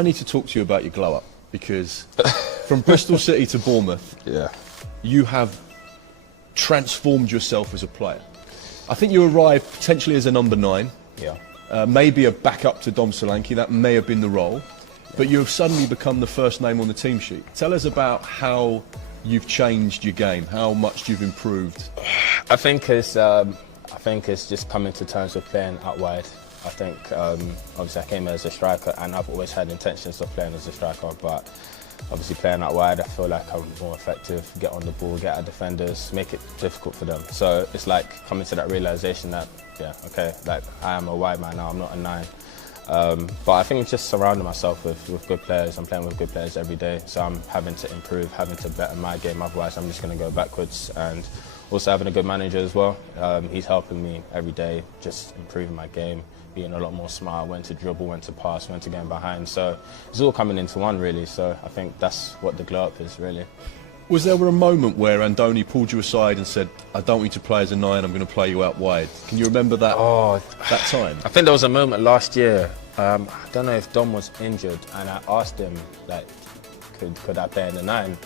I need to talk to you about your glow up, because from Bristol City to Bournemouth, you have transformed yourself as a player. I think you arrived potentially as a number 9. Maybe a backup to Dom Solanke, that may have been the role, but you have suddenly become the first name on the team sheet. Tell us about how you've changed your game, how much you've improved. I think it's just coming to terms with playing out wide. I think obviously I came as a striker and I've always had intentions of playing as a striker, but obviously playing out wide, I feel like I'm more effective, get on the ball, get at defenders, make it difficult for them. So it's like coming to that realisation that, yeah, okay, like I am a wide man now, I'm not a 9. But I think it's just surrounding myself with good players. I'm playing with good players every day, so I'm having to improve, having to better my game, otherwise I'm just going to go backwards. And also having a good manager as well. He's helping me every day, just improving my game, being a lot more smart, when to dribble, when to pass, when to get in behind. So it's all coming into one, really. So I think that's what the glow up is, really. Was there a moment where Andoni pulled you aside and said, I don't want you to play as a 9, I'm going to play you out wide? Can you remember that, that time? I think there was a moment last year. I don't know if Dom was injured, and I asked him, like, could I play in the 9?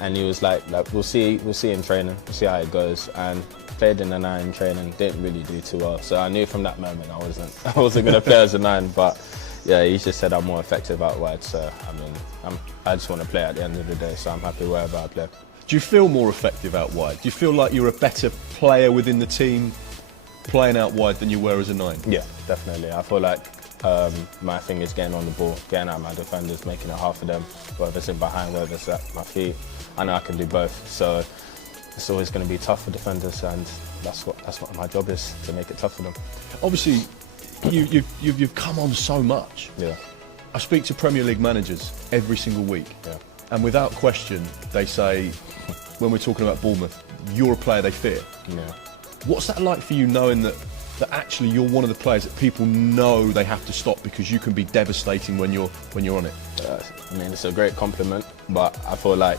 And he was like, we'll see in training, we'll see how it goes. And played in the 9 in training, didn't really do too well. So I knew from that moment I wasn't going to play as a 9. But yeah, he just said I'm more effective out wide. So I mean, I just want to play at the end of the day. So I'm happy wherever I play. Do you feel more effective out wide? Do you feel like you're a better player within the team playing out wide than you were as a 9? Yeah, definitely. I feel like my thing is getting on the ball, getting at my defenders, making it hard for them, whether it's in behind, whether it's at my feet. I know I can do both, so it's always going to be tough for defenders, and that's what my job is, to make it tough for them. Obviously, you've come on so much. Yeah. I speak to Premier League managers every single week, yeah, and without question, they say, when we're talking about Bournemouth, you're a player they fear. Yeah. What's that like for you, knowing that actually you're one of the players that people know they have to stop because you can be devastating when you're on it? I mean, it's a great compliment, but I feel like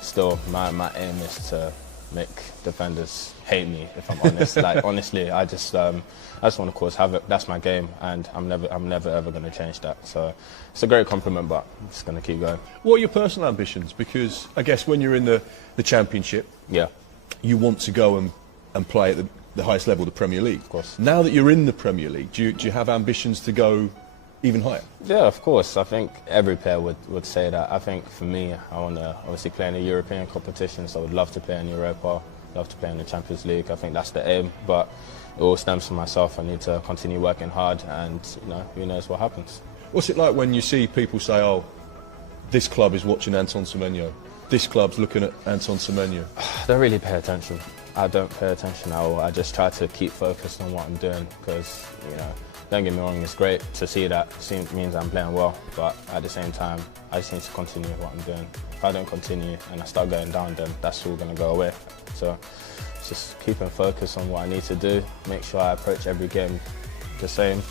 still my aim is to make defenders hate me, if I'm honest. Like, honestly, I just want to cause havoc. That's my game, and I'm never ever going to change that. So it's a great compliment, but I'm just going to keep going. What are your personal ambitions? Because I guess when you're in the Championship, yeah, you want to go and play at the highest level, the Premier League. Of course. Now that you're in the Premier League, do you have ambitions to go even higher? Yeah, of course. I think every player would say that. I think for me, I want to obviously play in a European competition, so I would love to play in Europa, love to play in the Champions League. I think that's the aim, but it all stems from myself. I need to continue working hard, and who knows what happens. What's it like when you see people say, oh, this club is watching Anton Semenyo, this club's looking at Anton Semenyo? I don't really pay attention. I don't pay attention at all. I just try to keep focused on what I'm doing, because, don't get me wrong, it's great to see that. It means I'm playing well, but at the same time, I just need to continue what I'm doing. If I don't continue and I start going down, then that's all going to go away. So it's just keeping focused on what I need to do, make sure I approach every game the same,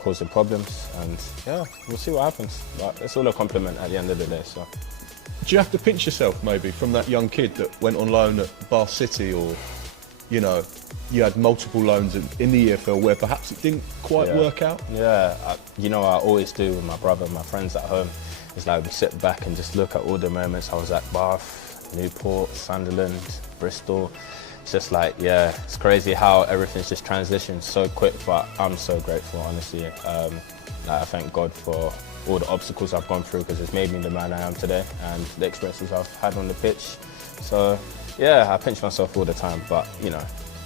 causing problems, and yeah, we'll see what happens. But it's all a compliment at the end of the day. So. Do you have to pinch yourself maybe from that young kid that went on loan at Bath City, or you had multiple loans in the EFL where perhaps it didn't quite work out? Yeah, I always do with my brother and my friends at home. It's like we sit back and just look at all the moments. I was at Bath, Newport, Sunderland, Bristol. It's just like, yeah, it's crazy how everything's just transitioned so quick, but I'm so grateful, honestly. I thank God for all the obstacles I've gone through, because it's made me the man I am today, and the experiences I've had on the pitch. So yeah, I pinch myself all the time, but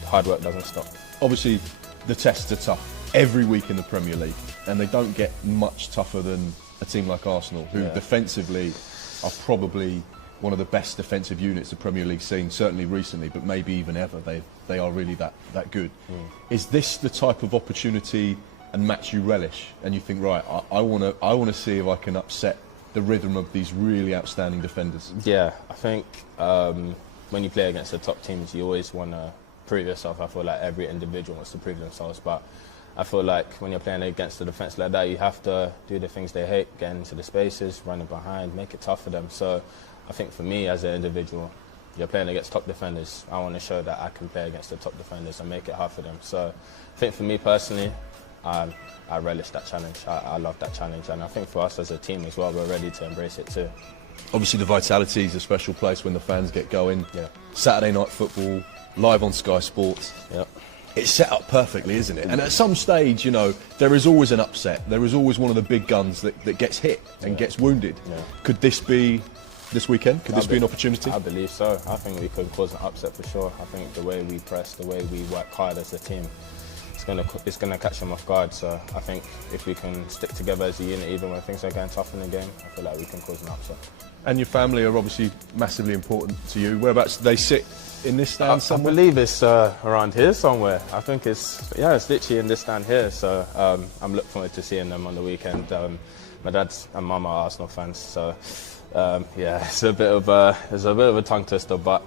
hard work doesn't stop. Obviously, the tests are tough every week in the Premier League, and they don't get much tougher than a team like Arsenal, who defensively are probably one of the best defensive units the Premier League's seen, certainly recently, but maybe even ever. They are really that good. Is this the type of opportunity and match you relish, and you think, right, I want to see if I can upset the rhythm of these really outstanding defenders? Yeah, I think when you play against the top teams, you always want to prove yourself. I feel like every individual wants to prove themselves, but I feel like when you're playing against the defence like that, you have to do the things they hate, get into the spaces, running behind, make it tough for them. So I think for me as an individual, you're playing against top defenders. I want to show that I can play against the top defenders and make it hard for them. So I think for me personally, I relish that challenge. I love that challenge, and I think for us as a team as well, we're ready to embrace it too. Obviously, the Vitality is a special place when the fans get going. Yeah. Saturday night football, live on Sky Sports. Yep. It's set up perfectly, isn't it? And at some stage, you know, there is always an upset. There is always one of the big guns that gets hit and gets wounded. Yeah. Could this be this weekend? Could this be an opportunity? I believe so. I think we could cause an upset for sure. I think the way we press, the way we work hard as a team, it's gonna catch them off guard. So I think if we can stick together as a unit, even when things are going tough in the game, I feel like we can cause an upset. And your family are obviously massively important to you. Whereabouts do they sit in this stand somewhere? I believe it's around here somewhere. I think it's literally in this stand here. So I'm looking forward to seeing them on the weekend. My dad and mum are Arsenal fans, so it's a bit of a tongue twister, but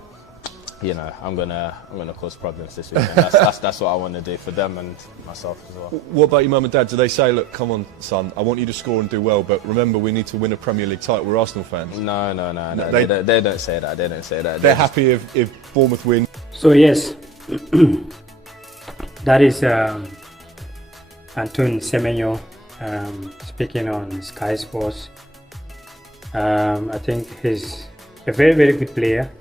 you know, I'm gonna cause problems this weekend. That's what I want to do for them and myself as well. What about your mum and dad? Do they say, look, come on, son, I want you to score and do well, but remember, we need to win a Premier League title. We're Arsenal fans. No. They don't say that. They don't say that. They're happy if Bournemouth win. So yes, that is Antoine Semenyo speaking on Sky Sports. I think he's a very, very good player.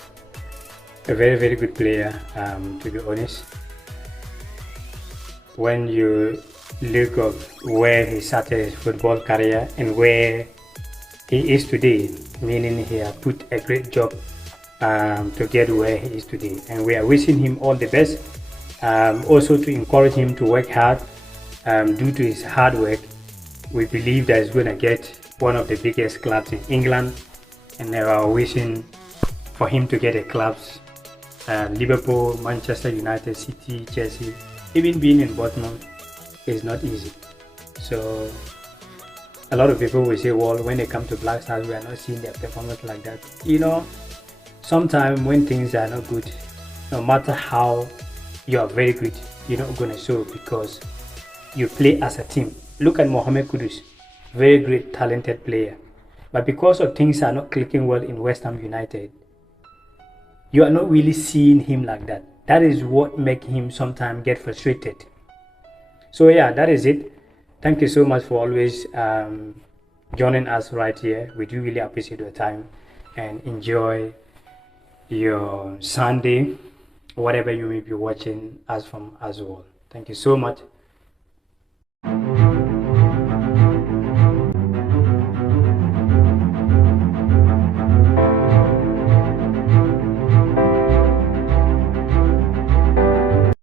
A very, very good player, to be honest. When you look at where he started his football career and where he is today, meaning he has put a great job to get where he is today. And we are wishing him all the best. Also to encourage him to work hard. Due to his hard work, we believe that he's going to get one of the biggest clubs in England. And we are wishing for him to get a clubs Liverpool, Manchester United, City, Chelsea. Even being in Bournemouth is not easy. So a lot of people will say, well, when they come to Black Stars, we are not seeing their performance like that. You know, sometimes when things are not good, no matter how you are very good, you're not going to show because you play as a team. Look at Mohamed Kudus, very great, talented player. But because of things are not clicking well in West Ham United, you are not really seeing him like that. That is what makes him sometimes get frustrated. So yeah, that is it. Thank you so much for always joining us right here. We do really appreciate your time and enjoy your Sunday, whatever you may be watching us from as well. Thank you so much.